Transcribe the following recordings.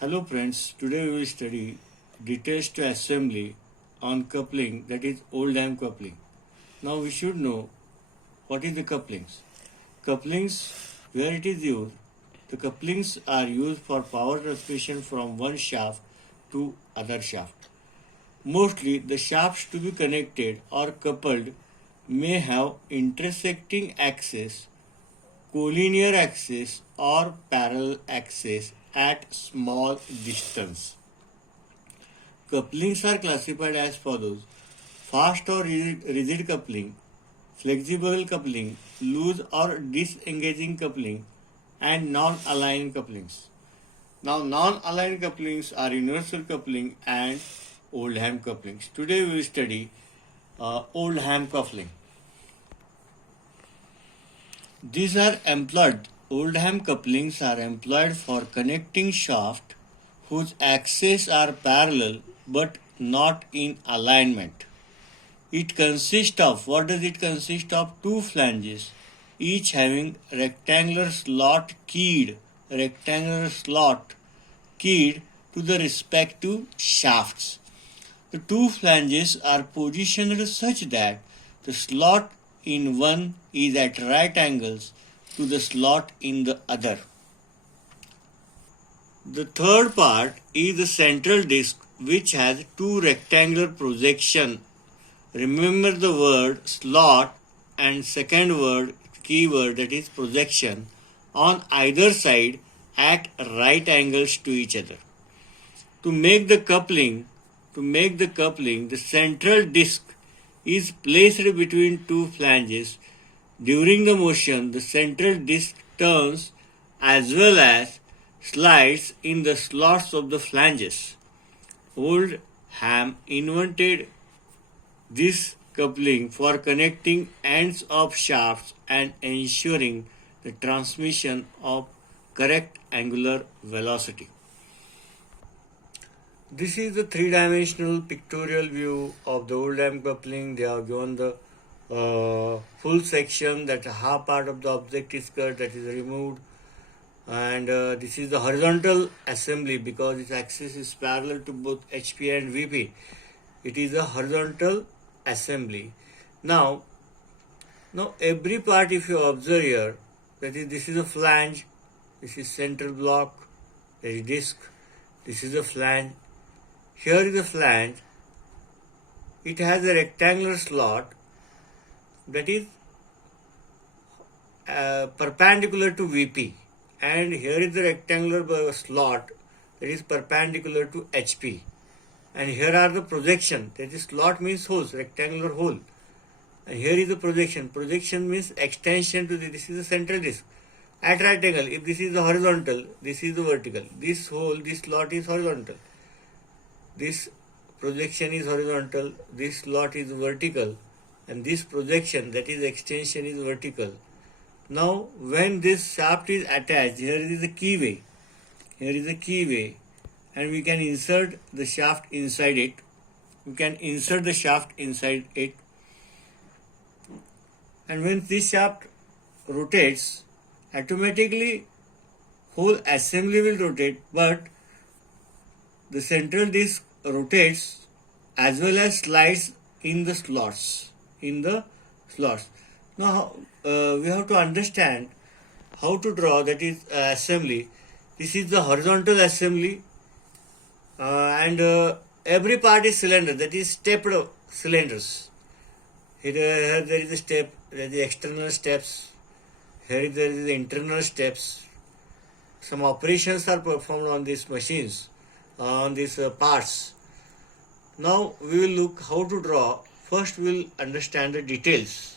Hello friends, today we will study details to assembly on coupling, that is Oldham coupling. Now we should know what is the couplings. Couplings, where it is used, the couplings are used for power transmission from one shaft to other shaft. Mostly the shafts to be connected or coupled may have intersecting axes, collinear axis or parallel axis at small distance. Couplings are classified as follows: fast or rigid coupling, flexible coupling, loose or disengaging coupling, and non-aligned couplings. Now, non-aligned couplings are universal coupling and Oldham couplings. Today we will study Oldham coupling. These are employed. Oldham couplings are employed for connecting shafts whose axes are parallel but not in alignment. It consists of, what does it consist of? Two flanges, each having rectangular slot keyed to the respective shafts. The two flanges are positioned such that the slot in one is at right angles to the slot in the other. The third part is the central disc, which has two rectangular projections. Remember the word slot and second word keyword, that is projection, on either side at right angles to each other. To make the coupling, the central disc is placed between two flanges. During the motion, the central disc turns as well as slides in the slots of the flanges. Oldham invented this coupling for connecting ends of shafts and ensuring the transmission of correct angular velocity. This is the three-dimensional pictorial view of the Oldham coupling. They have given the full section, that half part of the object is cut, that is removed, and this is the horizontal assembly because its axis is parallel to both HP and VP. It is a horizontal assembly. Now every part, if you observe here, that is, this is a flange, this is central block, there is disc, this is a flange, here is a flange, it has a rectangular slot that is perpendicular to VP, and here is the rectangular slot that is perpendicular to HP, and here are the projection, that is, slot means holes, rectangular hole, and here is the projection means extension to this is the central disc at right angle. If this is the horizontal, this is the vertical, this slot is horizontal, this projection is horizontal, this slot is vertical, and this projection, that is extension, is vertical. Now when this shaft is attached, here is the keyway, and we can insert the shaft inside it. And when this shaft rotates, automatically whole assembly will rotate, but the central disc rotates as well as slides in the slots. Now we have to understand how to draw, that is assembly. This is the horizontal assembly, and every part is cylinder, that is stepped cylinders. Here there is a step, there is the external steps, here there is the internal steps. Some operations are performed on these machines, on these parts. Now we will look how to draw. First we will understand the details.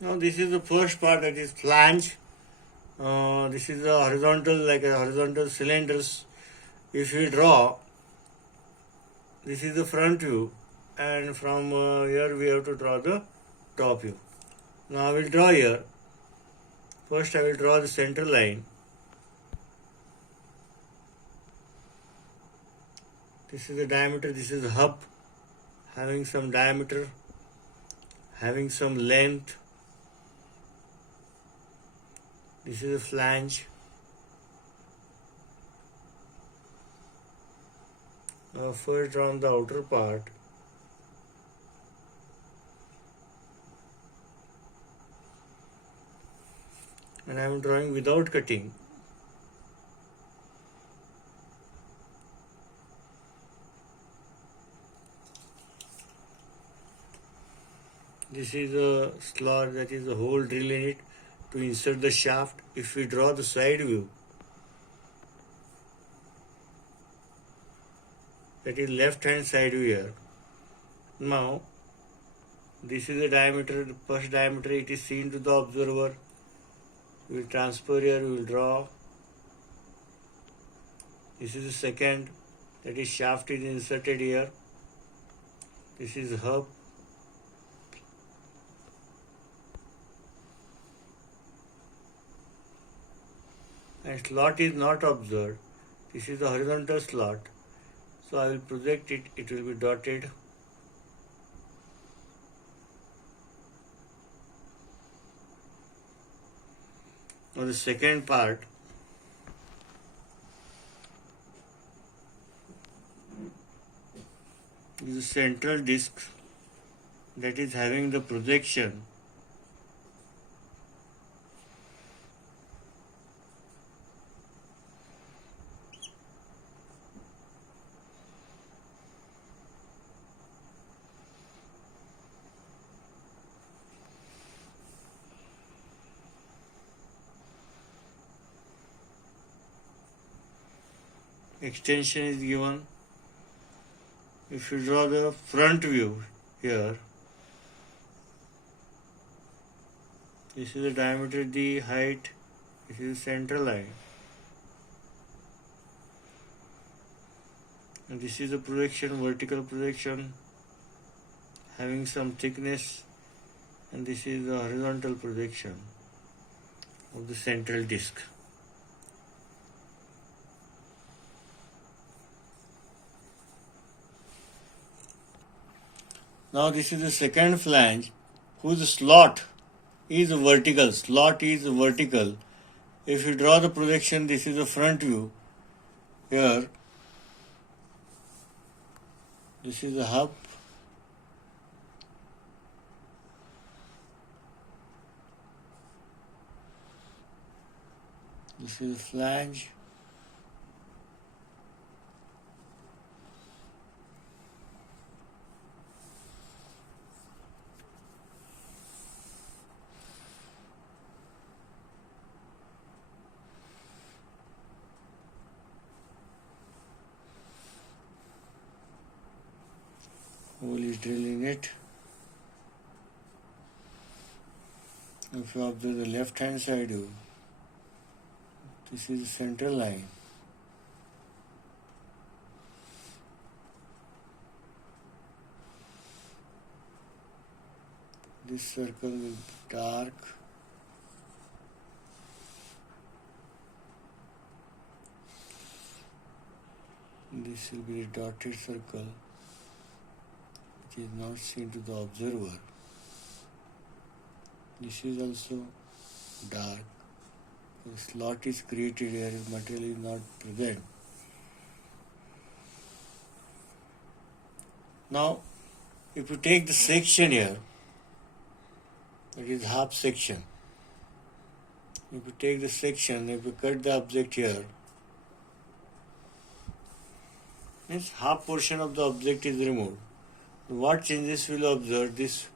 Now this is the first part, that is flange. This is a horizontal, like a horizontal cylinders. If we draw, this is the front view, and from here we have to draw the top view. Now I will draw here. First I will draw the center line. This is the diameter, this is the hub, having some diameter, having some length. This is a flange. First draw the outer part. And I am drawing without cutting. This is a slot, that is a hole drill in it to insert the shaft. If we draw the side view, that is left hand side view here. Now this is the diameter, the first diameter, it is seen to the observer. We will transfer here, we will draw. This is the second, that is shaft is inserted here. This is hub. And slot is not observed. This is the horizontal slot. So I will project it, it will be dotted. On the second part, is the central disc that is having the projection. Extension is given. If you draw the front view here, this is the diameter, the height, this is the center line. And this is the projection, vertical projection, having some thickness, and this is the horizontal projection of the central disc. Now this is the second flange whose slot is vertical. Slot is vertical. If you draw the projection, this is the front view. Here, this is the hub. This is the flange. Hole is drilling it. If you observe the left hand side view, this is the central line. This circle will be dark. This will be a dotted circle, which is not seen to the observer. This is also dark. The slot is created here, material is not present. Now, if you take the section here, that is half section. If you take the section, if you cut the object here, means half portion of the object is removed. What changes will observe? This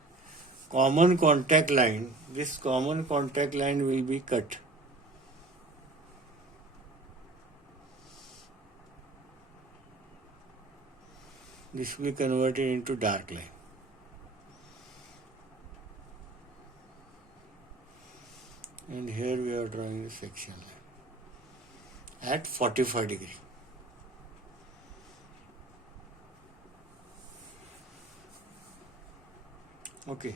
common contact line will be cut. This will be converted into dark line. And here we are drawing the section line at 45 degree. Okay.